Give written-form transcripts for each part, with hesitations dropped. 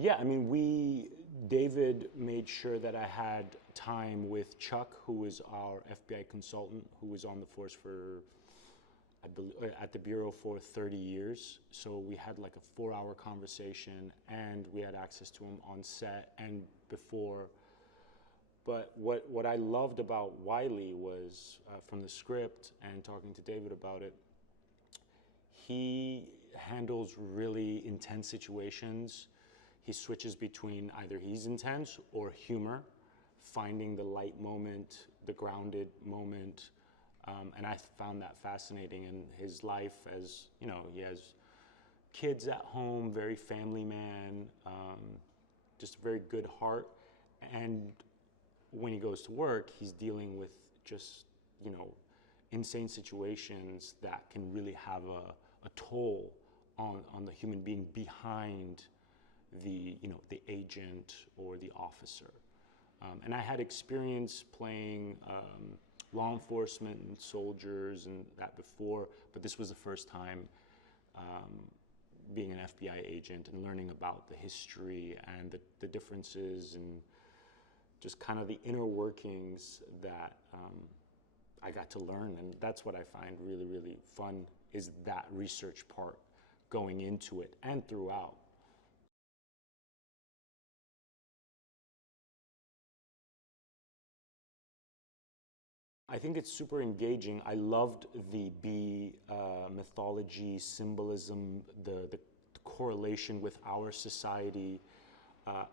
Yeah, I mean, David made sure that I had time with Chuck, who was our FBI consultant, who was on the force for, I believe, at the Bureau for 30 years. So we had like a 4-hour conversation, and we had access to him on set and before. But what I loved about Wiley was, from the script and talking to David about it, he handles really intense situations. He switches between either he's intense or humor, finding the light moment, the grounded moment. And I found that fascinating in his life. As you know, he has kids at home, very family man, just a very good heart. And when he goes to work, he's dealing with just, you know, insane situations that can really have a toll on the human being behind the, you know, the agent or the officer. And I had experience playing law enforcement and soldiers and that before, but this was the first time being an FBI agent and learning about the history and the differences and just kind of the inner workings that I got to learn. And that's what I find really, really fun, is that research part going into it and throughout. I think it's super engaging. I loved the bee mythology, symbolism, the correlation with our society.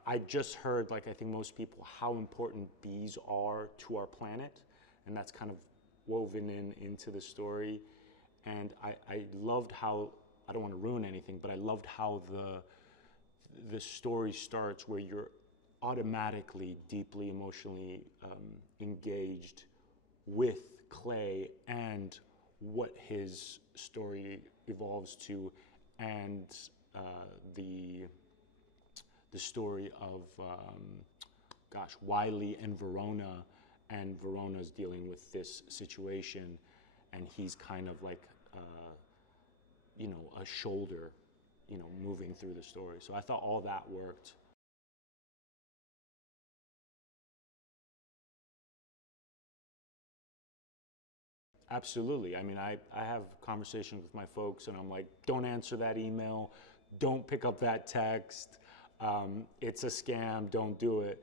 I just heard, like I think most people, how important bees are to our planet, and that's kind of woven into the story. And I loved how, I don't want to ruin anything, but I loved how the story starts where you're automatically deeply emotionally engaged with Clay and what his story evolves to, and the story of Wiley and Verona's dealing with this situation, and he's kind of like you know, a shoulder, you know, moving through the story. So I thought all that worked. Absolutely. I mean, I have conversations with my folks, and I'm like, don't answer that email, don't pick up that text, it's a scam, don't do it.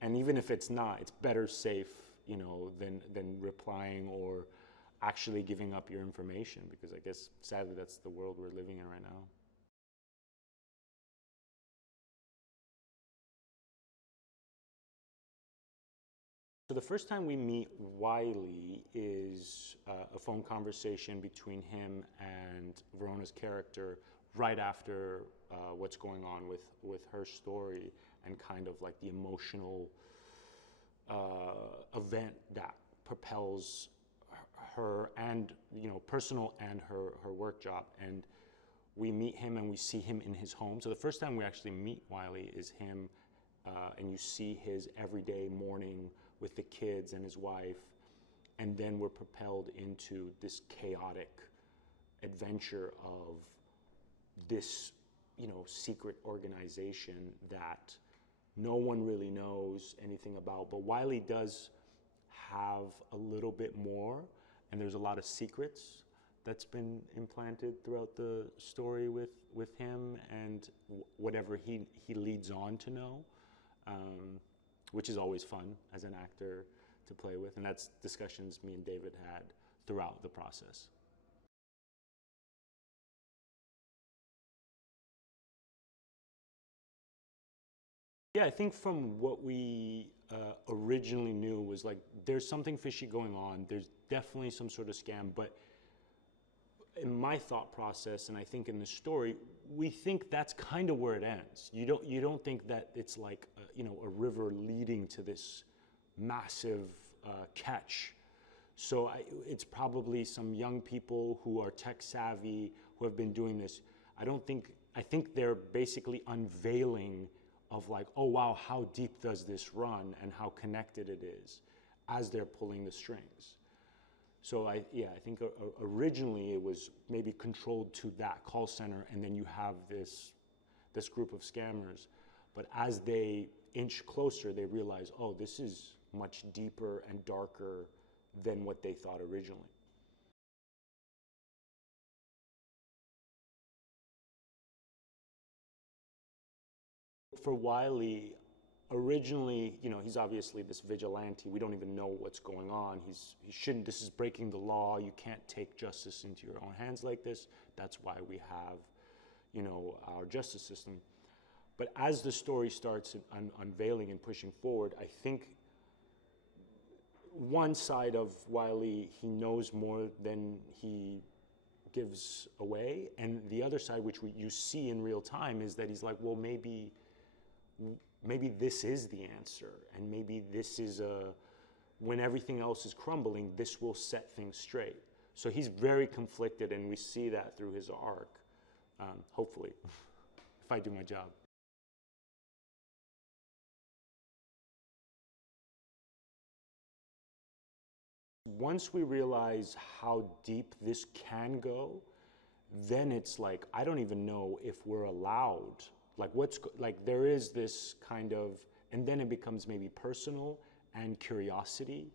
And even if it's not, it's better safe, you know, than replying or actually giving up your information, because I guess sadly that's the world we're living in right now. So the first time we meet Wiley is a phone conversation between him and Verona's character right after what's going on with her story, and kind of like the emotional event that propels her, and, you know, personal and her work job. And we meet him and we see him in his home. So the first time we actually meet Wiley is him, and you see his everyday morning with the kids and his wife, and then we're propelled into this chaotic adventure of this, you know, secret organization that no one really knows anything about. But Wiley does have a little bit more, and there's a lot of secrets that's been implanted throughout the story with him, and whatever he leads on to know, which is always fun as an actor to play with. And that's discussions me and David had throughout the process. Yeah, I think from what we originally knew was like, there's something fishy going on. There's definitely some sort of scam, but in my thought process, and I think in the story, we think that's kind of where it ends. You don't think that it's like you know, a river leading to this massive catch. So it's probably some young people who are tech savvy who have been doing this. I think they're basically unveiling of like, oh wow, how deep does this run and how connected it is as they're pulling the strings. So I think originally it was maybe controlled to that call center, and then you have this group of scammers. But as they inch closer, they realize, oh, this is much deeper and darker than what they thought originally. For Wiley, originally, you know, he's obviously this vigilante. We don't even know what's going on. He shouldn't, this is breaking the law. You can't take justice into your own hands like this. That's why we have, you know, our justice system. But as the story starts unveiling and pushing forward, I think one side of Wiley, he knows more than he gives away. And the other side, which you see in real time, is that he's like, well, maybe this is the answer, and maybe this is when everything else is crumbling, this will set things straight. So he's very conflicted, and we see that through his arc, hopefully, if I do my job. Once we realize how deep this can go, then it's like, I don't even know if we're allowed. Like there is this kind of, and then it becomes maybe personal and curiosity.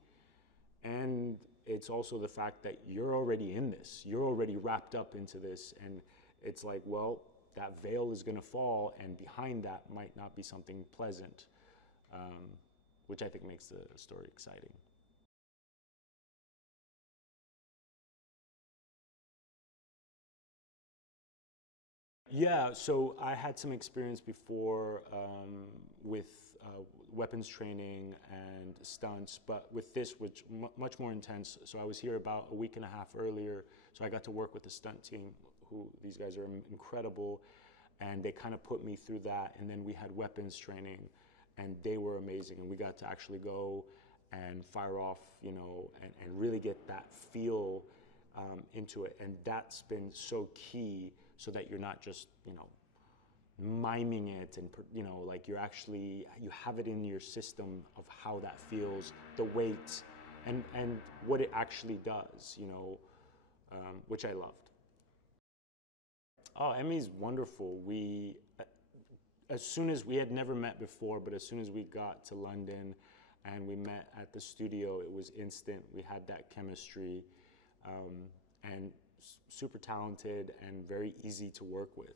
And it's also the fact that you're already in this, you're already wrapped up into this. And it's like, well, that veil is gonna fall, and behind that might not be something pleasant, which I think makes the story exciting. Yeah, so I had some experience before with weapons training and stunts, but with this, which much more intense. So I was here about a week and a half earlier, so I got to work with the stunt team, who these guys are incredible, and they kind of put me through that. And then we had weapons training, and they were amazing, and we got to actually go and fire off, you know, and really get that feel into it. And that's been so key, so that you're not just, you know, miming it, and, you know, like you have it in your system of how that feels, the weight, and what it actually does, you know, which I loved. Oh, Emmy's wonderful. As soon as we had never met before, but as soon as we got to London and we met at the studio, it was instant. We had that chemistry, and super talented and very easy to work with,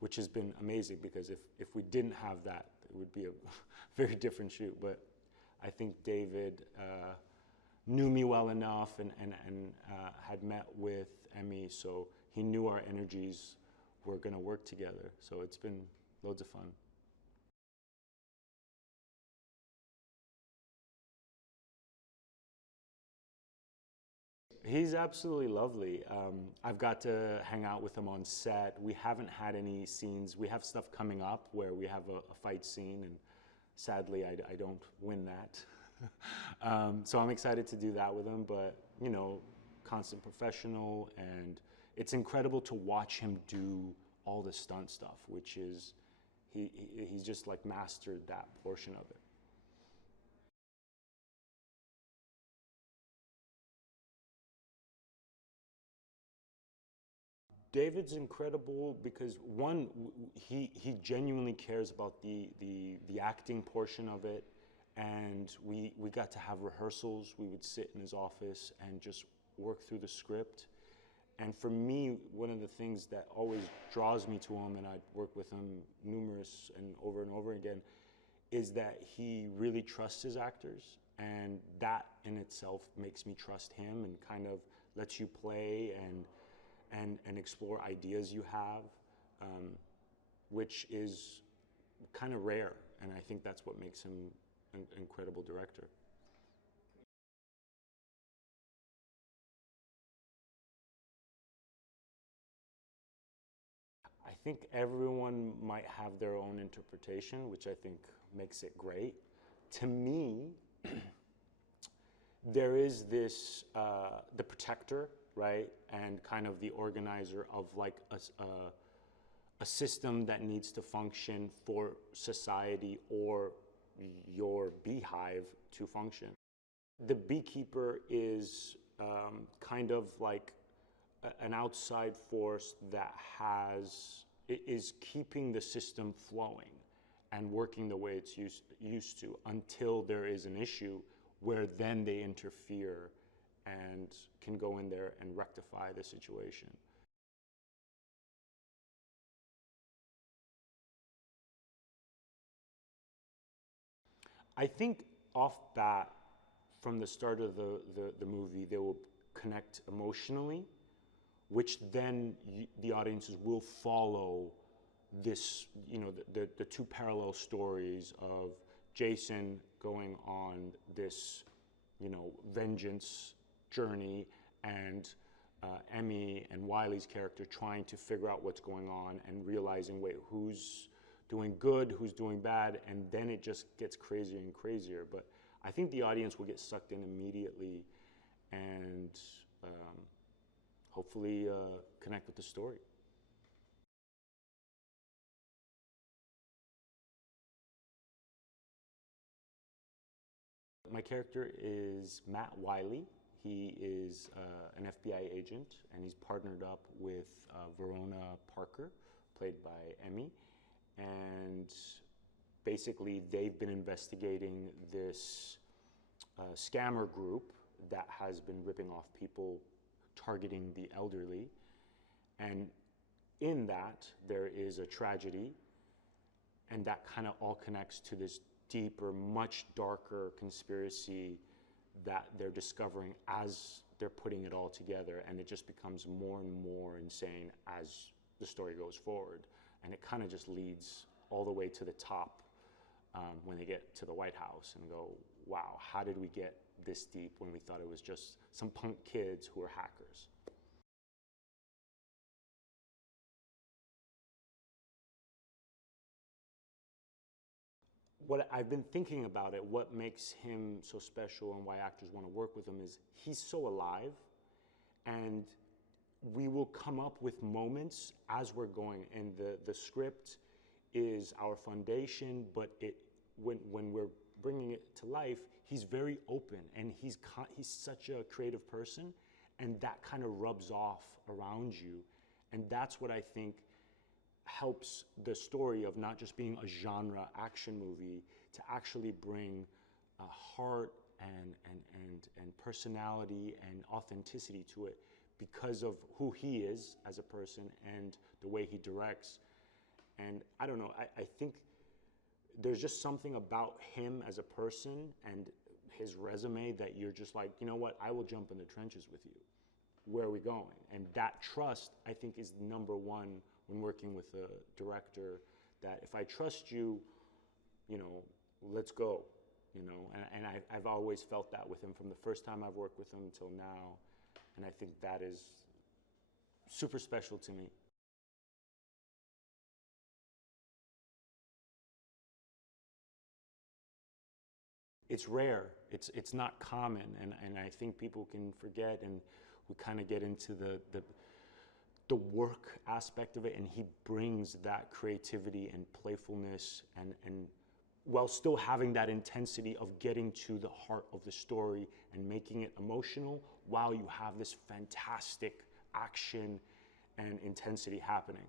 which has been amazing, because if we didn't have that, it would be a very different shoot. But I think David knew me well enough, and had met with Emmy, so he knew our energies were going to work together. So it's been loads of fun. He's absolutely lovely. I've got to hang out with him on set. We haven't had any scenes. We have stuff coming up where we have a fight scene, and sadly, I don't win that. So I'm excited to do that with him, but, you know, constant professional, and it's incredible to watch him do all the stunt stuff, which is, he's just like mastered that portion of it. David's incredible because, one, he genuinely cares about the acting portion of it, and we got to have rehearsals. We would sit in his office and just work through the script. And for me, one of the things that always draws me to him, and I'd work with him numerous and over again, is that he really trusts his actors, and that in itself makes me trust him, and kind of lets you play and explore ideas you have, which is kind of rare, and I think that's what makes him an incredible director. I think everyone might have their own interpretation, which I think makes it great. To me, there is this, the protector, right? And kind of the organizer of like a system that needs to function for society or your beehive to function. The beekeeper is kind of like an outside force that is keeping the system flowing. and working the way it's used to until there is an issue where then they interfere and can go in there and rectify the situation. I think off bat, from the start of the movie, they will connect emotionally, which then the audiences will follow this, you know, the two parallel stories of Jason going on this, you know, vengeance journey, and Emmy and Wiley's character trying to figure out what's going on and realizing, wait, who's doing good, who's doing bad, and then it just gets crazier and crazier. But I think the audience will get sucked in immediately and hopefully connect with the story. My character is Matt Wiley. He is an FBI agent, and he's partnered up with Verona Parker, played by Emmy. And basically, they've been investigating this scammer group that has been ripping off people, targeting the elderly. And in that, there is a tragedy, and that kind of all connects to this deeper, much darker conspiracy that they're discovering as they're putting it all together, and it just becomes more and more insane as the story goes forward. And it kind of just leads all the way to the top when they get to the White House and go, wow, how did we get this deep when we thought it was just some punk kids who were hackers? What I've been thinking about it, what makes him so special and why actors want to work with him, is he's so alive, and we will come up with moments as we're going, and the script is our foundation, but when we're bringing it to life, he's very open, and he's such a creative person, and that kind of rubs off around you, and that's what I think helps the story of not just being a genre action movie to actually bring heart and personality and authenticity to it because of who he is as a person and the way he directs. And I don't know, I think there's just something about him as a person and his resume that you're just like, you know what, I will jump in the trenches with you. Where are we going? And that trust, I think, is number one when working with a director, that if I trust you, you know, let's go, you know, and I've always felt that with him from the first time I've worked with him until now, and I think that is super special to me. It's rare, it's not common, and I think people can forget, and we kind of get into the work aspect of it, and he brings that creativity and playfulness and while still having that intensity of getting to the heart of the story and making it emotional while you have this fantastic action and intensity happening.